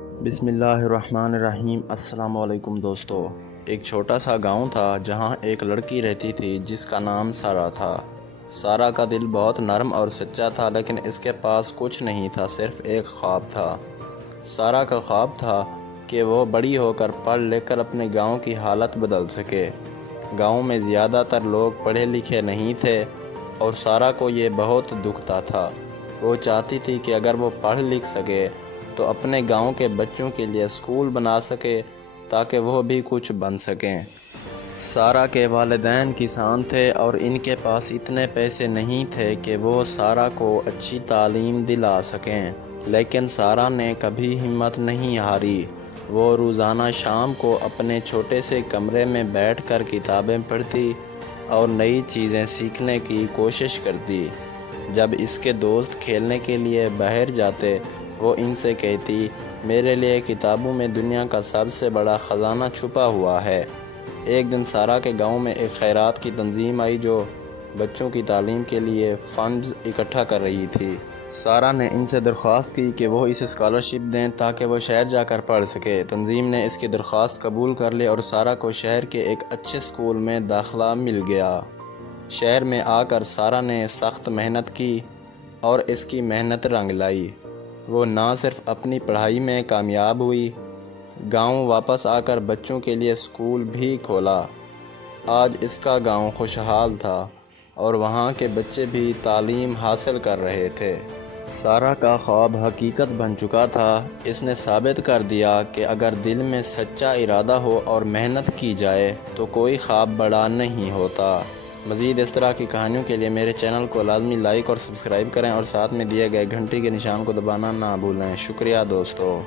بسم اللہ الرحمن الرحیم۔ السلام علیکم دوستو۔ ایک چھوٹا سا گاؤں تھا جہاں ایک لڑکی رہتی تھی جس کا نام سارا تھا۔ سارا کا دل بہت نرم اور سچا تھا، لیکن اس کے پاس کچھ نہیں تھا، صرف ایک خواب تھا۔ سارا کا خواب تھا کہ وہ بڑی ہو کر پڑھ لکھ کر اپنے گاؤں کی حالت بدل سکے۔ گاؤں میں زیادہ تر لوگ پڑھے لکھے نہیں تھے اور سارا کو یہ بہت دکھتا تھا۔ وہ چاہتی تھی کہ اگر وہ پڑھ لکھ سکے تو اپنے گاؤں کے بچوں کے لیے اسکول بنا سکے تاکہ وہ بھی کچھ بن سکیں۔ سارا کے والدین کسان تھے اور ان کے پاس اتنے پیسے نہیں تھے کہ وہ سارا کو اچھی تعلیم دلا سکیں، لیکن سارا نے کبھی ہمت نہیں ہاری۔ وہ روزانہ شام کو اپنے چھوٹے سے کمرے میں بیٹھ کر کتابیں پڑھتی اور نئی چیزیں سیکھنے کی کوشش کرتی۔ جب اس کے دوست کھیلنے کے لیے باہر جاتے، وہ ان سے کہتی، میرے لیے کتابوں میں دنیا کا سب سے بڑا خزانہ چھپا ہوا ہے۔ ایک دن سارا کے گاؤں میں ایک خیرات کی تنظیم آئی جو بچوں کی تعلیم کے لیے فنڈز اکٹھا کر رہی تھی۔ سارا نے ان سے درخواست کی کہ وہ اسے اسکالرشپ دیں تاکہ وہ شہر جا کر پڑھ سکے۔ تنظیم نے اس کی درخواست قبول کر لی اور سارا کو شہر کے ایک اچھے اسکول میں داخلہ مل گیا۔ شہر میں آ کر سارا نے سخت محنت کی اور اس کی محنت رنگ لائی۔ وہ نہ صرف اپنی پڑھائی میں کامیاب ہوئی، گاؤں واپس آ کر بچوں کے لیے اسکول بھی کھولا۔ آج اس کا گاؤں خوشحال تھا اور وہاں کے بچے بھی تعلیم حاصل کر رہے تھے۔ سارا کا خواب حقیقت بن چکا تھا۔ اس نے ثابت کر دیا کہ اگر دل میں سچا ارادہ ہو اور محنت کی جائے تو کوئی خواب بڑا نہیں ہوتا۔ مزید اس طرح کی کہانیوں کے لیے میرے چینل کو لازمی لائک اور سبسکرائب کریں اور ساتھ میں دیے گئے گھنٹی کے نشان کو دبانا نہ بھولیں۔ شکریہ دوستو۔